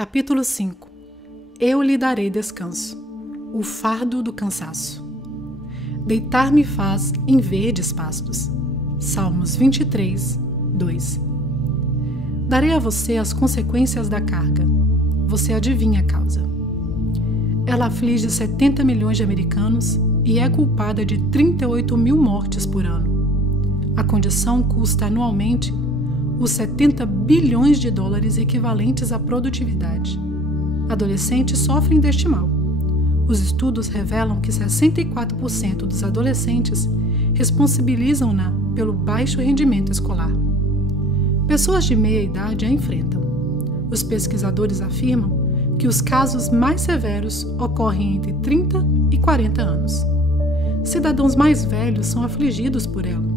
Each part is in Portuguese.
Capítulo 5. Eu lhe darei descanso. O fardo do cansaço. Deitar-me faz em verdes pastos. Salmos 23, 2. Darei a você as consequências da carga. Você adivinha a causa. Ela aflige 70 milhões de americanos e é culpada de 38 mil mortes por ano. A condição custa anualmente os 70 bilhões de dólares equivalentes à produtividade. Adolescentes sofrem deste mal. Os estudos revelam que 64% dos adolescentes responsabilizam-na pelo baixo rendimento escolar. Pessoas de meia idade a enfrentam. Os pesquisadores afirmam que os casos mais severos ocorrem entre 30 e 40 anos. Cidadãos mais velhos são afligidos por ela.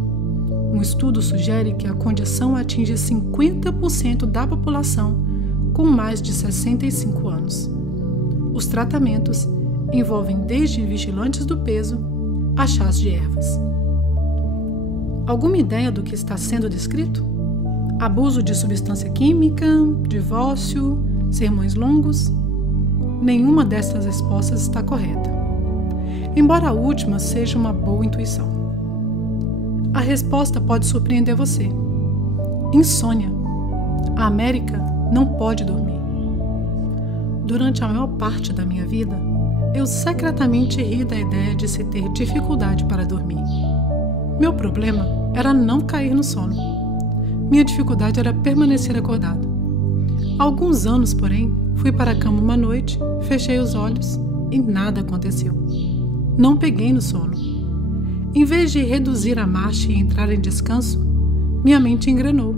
Um estudo sugere que a condição atinge 50% da população com mais de 65 anos. Os tratamentos envolvem desde vigilantes do peso a chás de ervas. Alguma ideia do que está sendo descrito? Abuso de substância química, divórcio, sermões longos? Nenhuma dessas respostas está correta, embora a última seja uma boa intuição. A resposta pode surpreender você. Insônia. A América não pode dormir. Durante a maior parte da minha vida, eu secretamente ri da ideia de se ter dificuldade para dormir. Meu problema era não cair no sono. Minha dificuldade era permanecer acordado. Há alguns anos, porém, fui para a cama uma noite, fechei os olhos e nada aconteceu. Não peguei no sono. Em vez de reduzir a marcha e entrar em descanso, minha mente engrenou.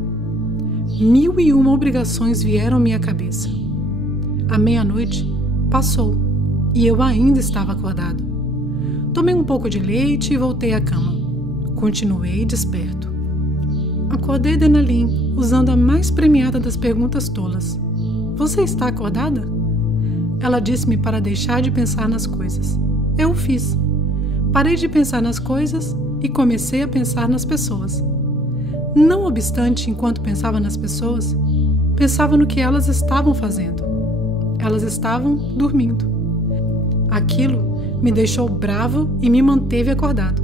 1001 obrigações vieram à minha cabeça. A meia-noite passou e eu ainda estava acordado. Tomei um pouco de leite e voltei à cama. Continuei desperto. Acordei Denalyn usando a mais premiada das perguntas tolas. Você está acordada? Ela disse-me para deixar de pensar nas coisas. Eu o fiz. Parei de pensar nas coisas e comecei a pensar nas pessoas. Não obstante, enquanto pensava nas pessoas, pensava no que elas estavam fazendo. Elas estavam dormindo. Aquilo me deixou bravo e me manteve acordado.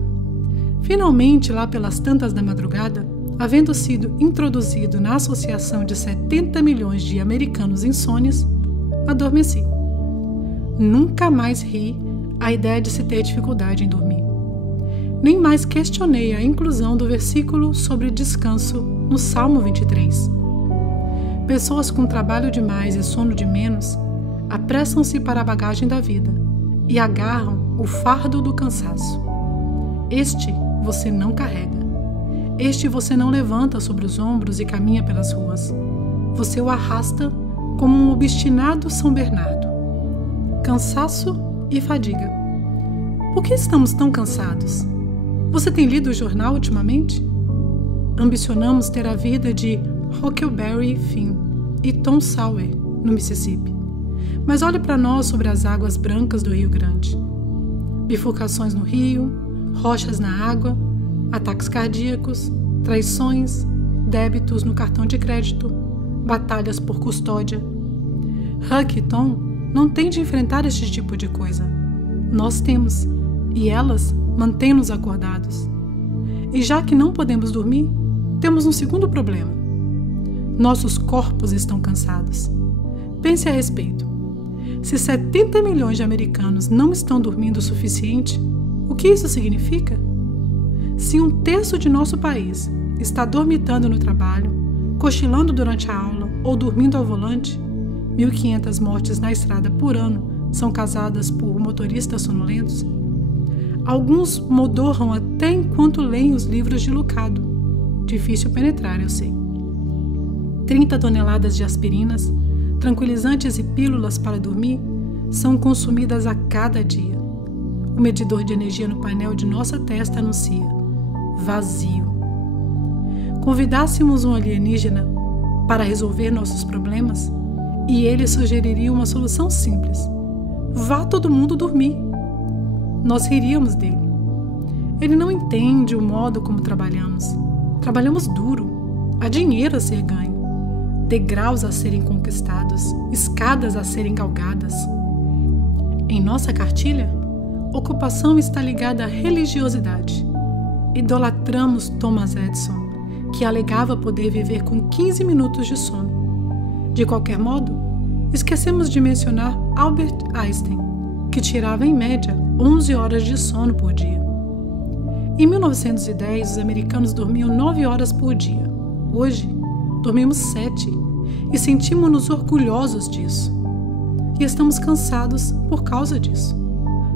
Finalmente, lá pelas tantas da madrugada, havendo sido introduzido na associação de 70 milhões de americanos insônios, adormeci. Nunca mais ri a ideia de se ter dificuldade em dormir. Nem mais questionei a inclusão do versículo sobre descanso no Salmo 23. Pessoas com trabalho demais e sono de menos apressam-se para a bagagem da vida e agarram o fardo do cansaço. Este você não carrega. Este você não levanta sobre os ombros e caminha pelas ruas. Você o arrasta como um obstinado São Bernardo. Cansaço e fadiga. Por que estamos tão cansados? Você tem lido o jornal ultimamente? Ambicionamos ter a vida de Huckleberry Finn e Tom Sawyer no Mississippi. Mas olhe para nós sobre as águas brancas do Rio Grande. Bifurcações no rio, rochas na água, ataques cardíacos, traições, débitos no cartão de crédito, batalhas por custódia. Huck e Tom não têm de enfrentar este tipo de coisa. Nós temos, e elas mantêm-nos acordados. E já que não podemos dormir, temos um segundo problema. Nossos corpos estão cansados. Pense a respeito. Se 70 milhões de americanos não estão dormindo o suficiente, o que isso significa? Se um terço de nosso país está dormitando no trabalho, cochilando durante a aula ou dormindo ao volante, 1.500 mortes na estrada por ano são causadas por motoristas sonolentos. Alguns modorram até enquanto leem os livros de Lucado. Difícil penetrar, eu sei. 30 toneladas de aspirinas, tranquilizantes e pílulas para dormir são consumidas a cada dia. O medidor de energia no painel de nossa testa anuncia: vazio. Convidássemos um alienígena para resolver nossos problemas e ele sugeriria uma solução simples: vá todo mundo dormir. Nós riríamos dele. Ele não entende o modo como trabalhamos. Trabalhamos duro. Há dinheiro a ser ganho. degraus a serem conquistados, escadas a serem galgadas. Em nossa cartilha, ocupação está ligada à religiosidade. Idolatramos Thomas Edison, que alegava poder viver com 15 minutos de sono. De qualquer modo, esquecemos de mencionar Albert Einstein, que tirava em média 11 horas de sono por dia. Em 1910, os americanos dormiam 9 horas por dia. Hoje, dormimos 7 e sentimos-nos orgulhosos disso. E estamos cansados por causa disso.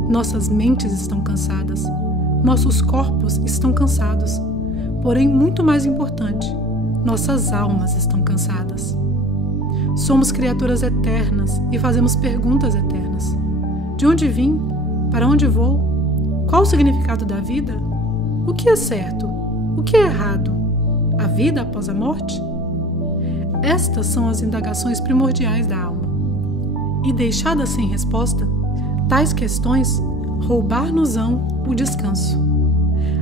Nossas mentes estão cansadas, nossos corpos estão cansados. Porém, muito mais importante, nossas almas estão cansadas. Somos criaturas eternas e fazemos perguntas eternas. De onde vim? Para onde vou? Qual o significado da vida? O que é certo? O que é errado? A vida após a morte? Estas são as indagações primordiais da alma. E deixadas sem resposta, tais questões roubar-nos-ão o descanso.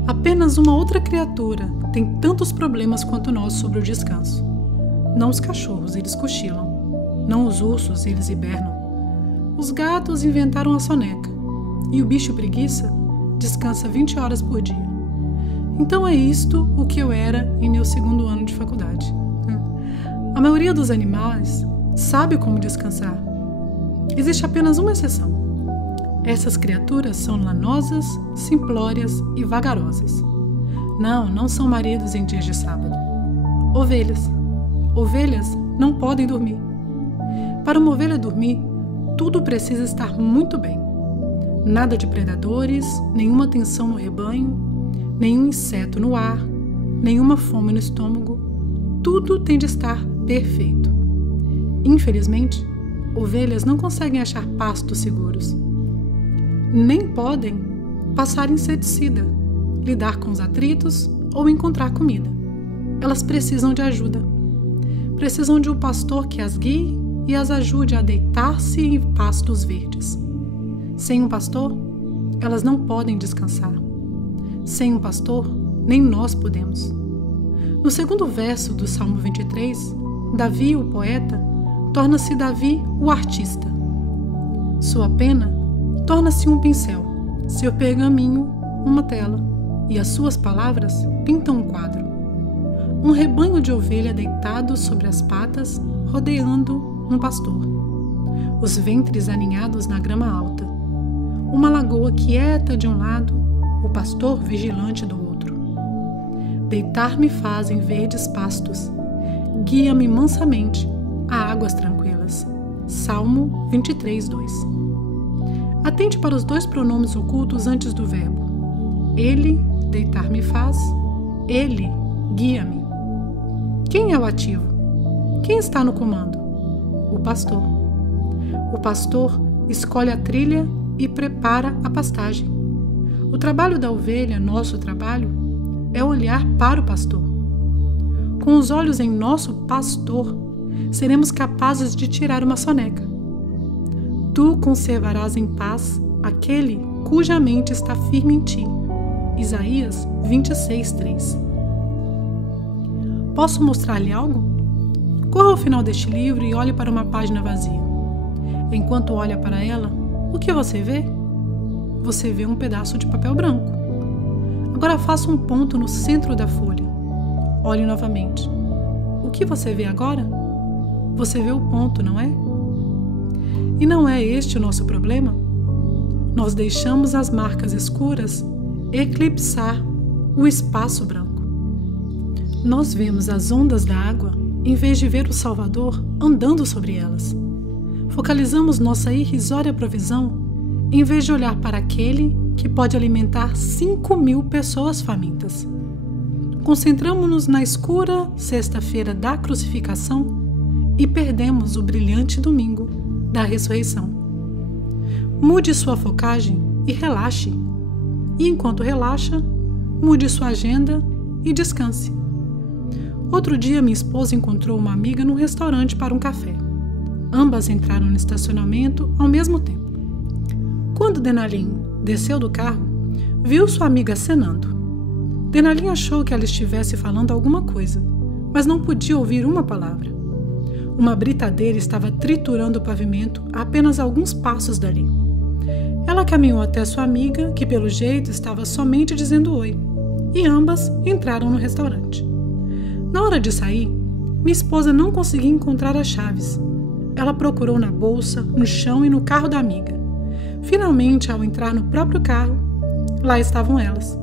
Apenas uma outra criatura tem tantos problemas quanto nós sobre o descanso. Não os cachorros, eles cochilam. Não os ursos, eles hibernam. Os gatos inventaram a soneca. E o bicho preguiça descansa 20 horas por dia. Então é isto o que eu era em meu 2º ano de faculdade. A maioria dos animais sabe como descansar. Existe apenas uma exceção. Essas criaturas são lanosas, simplórias e vagarosas. Não são maridos em dias de sábado. Ovelhas. Ovelhas não podem dormir. Para uma ovelha dormir, tudo precisa estar muito bem. Nada de predadores, nenhuma tensão no rebanho, nenhum inseto no ar, nenhuma fome no estômago. Tudo tem de estar perfeito. Infelizmente, ovelhas não conseguem achar pastos seguros. Nem podem passar inseticida, lidar com os atritos ou encontrar comida. Elas precisam de ajuda. Precisam de um pastor que as guie e as ajude a deitar-se em pastos verdes. Sem um pastor, elas não podem descansar. Sem um pastor, nem nós podemos. No 2º verso do Salmo 23, Davi, o poeta, torna-se Davi, o artista. Sua pena torna-se um pincel, seu pergaminho, uma tela, e as suas palavras pintam um quadro. Um rebanho de ovelha deitado sobre as patas, rodeando um pastor. Os ventres aninhados na grama alta. Uma lagoa quieta de um lado, o pastor vigilante do outro. Deitar-me faz em verdes pastos. Guia-me mansamente a águas tranquilas. Salmo 23, 2. Atente para os 2 pronomes ocultos antes do verbo. Ele, deitar-me faz. Ele, guia-me. Quem é o ativo? Quem está no comando? O pastor. O pastor escolhe a trilha e prepara a pastagem. O trabalho da ovelha, nosso trabalho, é olhar para o pastor. Com os olhos em nosso pastor, seremos capazes de tirar uma soneca. Tu conservarás em paz aquele cuja mente está firme em ti. Isaías 26, 3. Posso mostrar-lhe algo? Corra ao final deste livro e olhe para uma página vazia. Enquanto olha para ela, o que você vê? Você vê um pedaço de papel branco. Agora faça um ponto no centro da folha. Olhe novamente. O que você vê agora? Você vê o ponto, não é? E não é este o nosso problema? Nós deixamos as marcas escuras eclipsar o espaço branco. Nós vemos as ondas da água em vez de ver o Salvador andando sobre elas. Focalizamos nossa irrisória provisão em vez de olhar para aquele que pode alimentar 5.000 pessoas famintas. Concentramos-nos na escura sexta-feira da crucificação e perdemos o brilhante domingo da ressurreição. Mude sua focagem e relaxe. E enquanto relaxa, mude sua agenda e descanse. Outro dia, minha esposa encontrou uma amiga num restaurante para um café. Ambas entraram no estacionamento ao mesmo tempo. Quando Denalin desceu do carro, viu sua amiga acenando. Denalin achou que ela estivesse falando alguma coisa, mas não podia ouvir uma palavra. Uma britadeira estava triturando o pavimento a apenas alguns passos dali. Ela caminhou até sua amiga, que pelo jeito estava somente dizendo oi, e ambas entraram no restaurante. Na hora de sair, minha esposa não conseguia encontrar as chaves. Ela procurou na bolsa, no chão e no carro da amiga. Finalmente, ao entrar no próprio carro, lá estavam elas.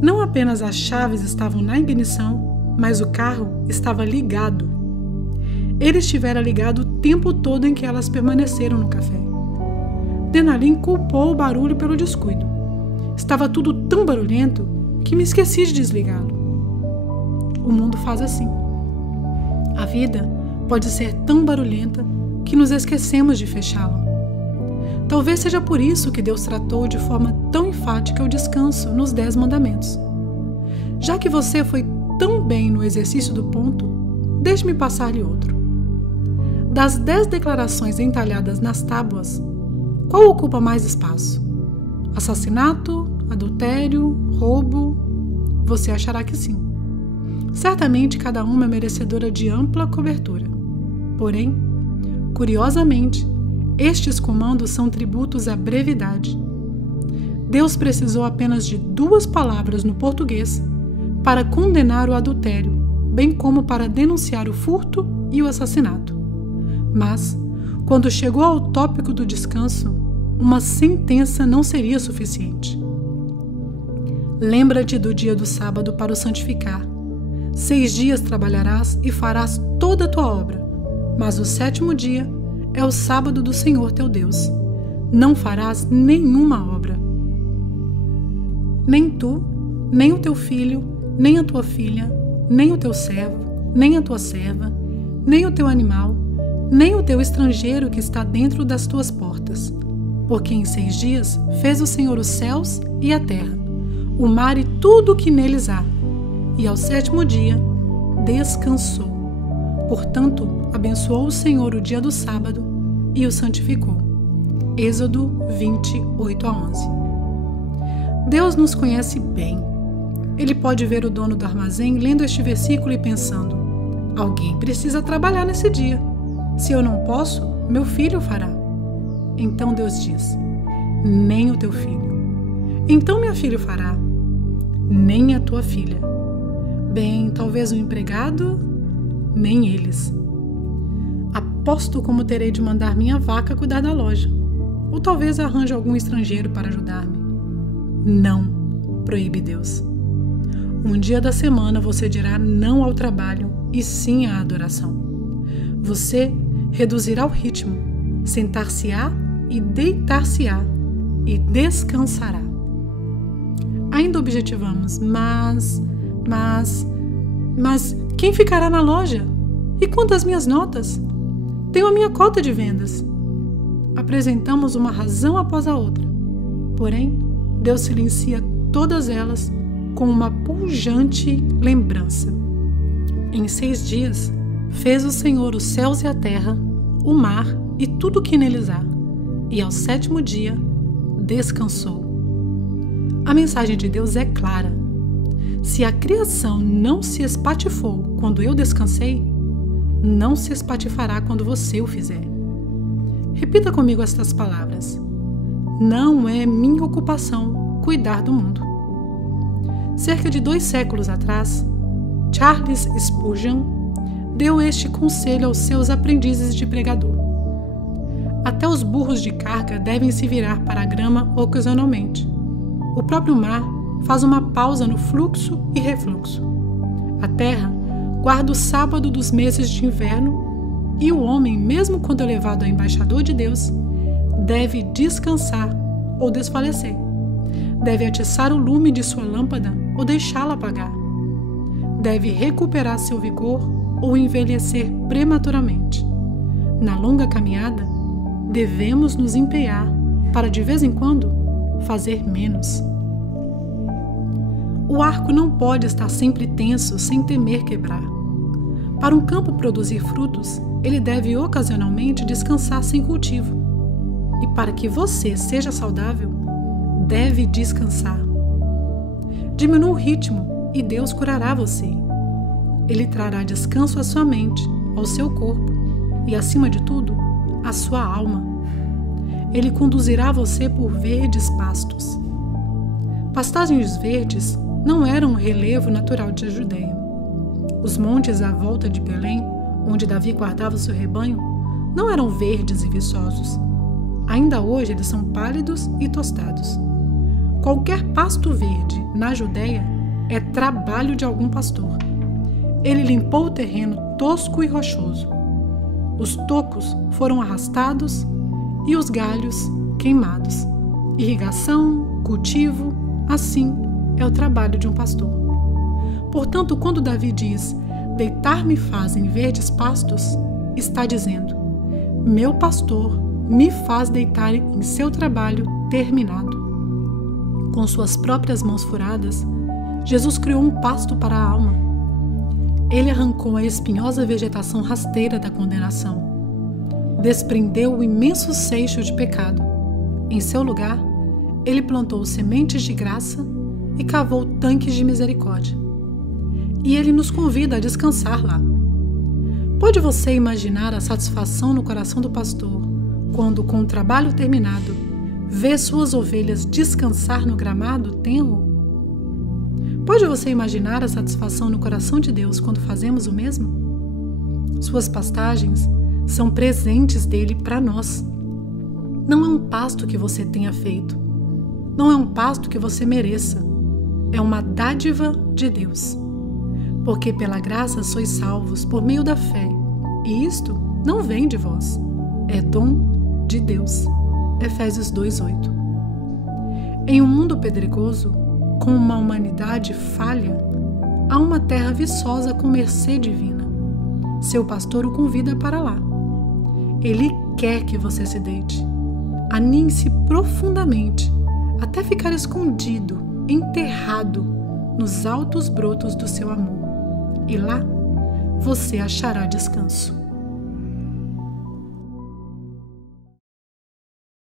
Não apenas as chaves estavam na ignição, mas o carro estava ligado. Ele estivera ligado o tempo todo em que elas permaneceram no café. Denalin culpou o barulho pelo descuido. Estava tudo tão barulhento que me esqueci de desligá-lo. O mundo faz assim. A vida pode ser tão barulhenta que nos esquecemos de fechá-la. Talvez seja por isso que Deus tratou de forma tão enfática o descanso nos 10 mandamentos. Já que você foi tão bem no exercício do ponto, deixe-me passar-lhe outro. Das 10 declarações entalhadas nas tábuas, qual ocupa mais espaço? Assassinato, adultério, roubo? Você achará que sim. Certamente cada uma é merecedora de ampla cobertura. Porém, curiosamente, estes comandos são tributos à brevidade. Deus precisou apenas de 2 palavras no português para condenar o adultério, bem como para denunciar o furto e o assassinato. Mas, quando chegou ao tópico do descanso, uma sentença não seria suficiente. Lembra-te do dia do sábado para o santificar. 6 dias trabalharás e farás toda a tua obra, mas o 7º dia é o sábado do Senhor teu Deus. Não farás nenhuma obra. Nem tu, nem o teu filho, nem a tua filha, nem o teu servo, nem a tua serva, nem o teu animal, nem o teu estrangeiro que está dentro das tuas portas. Porque em 6 dias fez o Senhor os céus e a terra, o mar e tudo o que neles há. E ao 7º dia descansou. Portanto, abençoou o Senhor o dia do sábado e o santificou. Êxodo 20:8-11. Deus nos conhece bem. Ele pode ver o dono do armazém lendo este versículo e pensando: alguém precisa trabalhar nesse dia. Se eu não posso, meu filho fará. Então Deus diz: nem o teu filho. Então minha filha fará. Nem a tua filha. Bem, talvez o empregado, nem eles. Aposto como terei de mandar minha vaca cuidar da loja. Ou talvez arranje algum estrangeiro para ajudar-me. Não, proíbe Deus. Um dia da semana você dirá não ao trabalho e sim à adoração. Você reduzirá o ritmo, sentar-se-á e deitar-se-á e descansará. Ainda objetivamos, mas quem ficará na loja? E quanto às minhas notas? Tenho a minha cota de vendas. Apresentamos uma razão após a outra. Porém, Deus silencia todas elas com uma pujante lembrança. Em 6 dias, fez o Senhor os céus e a terra, o mar e tudo o que neles há. E ao 7º dia, descansou. A mensagem de Deus é clara. Se a criação não se espatifou quando eu descansei, não se espatifará quando você o fizer. Repita comigo estas palavras. Não é minha ocupação cuidar do mundo. Cerca de 2 séculos atrás, Charles Spurgeon deu este conselho aos seus aprendizes de pregador. Até os burros de carga devem se virar para a grama ocasionalmente. O próprio mar faz uma pausa no fluxo e refluxo. A terra guarda o sábado dos meses de inverno e o homem, mesmo quando é levado a embaixador de Deus, deve descansar ou desfalecer. Deve atiçar o lume de sua lâmpada ou deixá-la apagar. Deve recuperar seu vigor ou envelhecer prematuramente. Na longa caminhada, devemos nos empenhar para, de vez em quando, fazer menos. O arco não pode estar sempre tenso sem temer quebrar. Para um campo produzir frutos, ele deve ocasionalmente descansar sem cultivo. E para que você seja saudável, deve descansar. Diminua o ritmo e Deus curará você. Ele trará descanso à sua mente, ao seu corpo e, acima de tudo, a sua alma. Ele conduzirá você por verdes pastos. Pastagens verdes não eram um relevo natural de Judeia. Os montes à volta de Belém, onde Davi guardava seu rebanho, não eram verdes e viçosos. Ainda hoje eles são pálidos e tostados. Qualquer pasto verde na Judeia é trabalho de algum pastor. Ele limpou o terreno tosco e rochoso. Os tocos foram arrastados e os galhos queimados. Irrigação, cultivo, assim é o trabalho de um pastor. Portanto, quando Davi diz: deitar-me faz em verdes pastos, está dizendo: meu pastor me faz deitar em seu trabalho terminado. Com suas próprias mãos furadas, Jesus criou um pasto para a alma. Ele arrancou a espinhosa vegetação rasteira da condenação. Desprendeu o imenso seixo de pecado. Em seu lugar, ele plantou sementes de graça e cavou tanques de misericórdia. E ele nos convida a descansar lá. Pode você imaginar a satisfação no coração do pastor quando, com o trabalho terminado, vê suas ovelhas descansar no gramado tenro? Pode você imaginar a satisfação no coração de Deus quando fazemos o mesmo? Suas pastagens são presentes dele para nós. Não é um pasto que você tenha feito. Não é um pasto que você mereça. É uma dádiva de Deus. Porque pela graça sois salvos por meio da fé. E isto não vem de vós. É dom de Deus. Efésios 2:8. Em um mundo pedregoso, com uma humanidade falha, há uma terra viçosa com mercê divina. Seu pastor o convida para lá. Ele quer que você se deite. Aninhe-se profundamente, até ficar escondido, enterrado nos altos brotos do seu amor. E lá você achará descanso.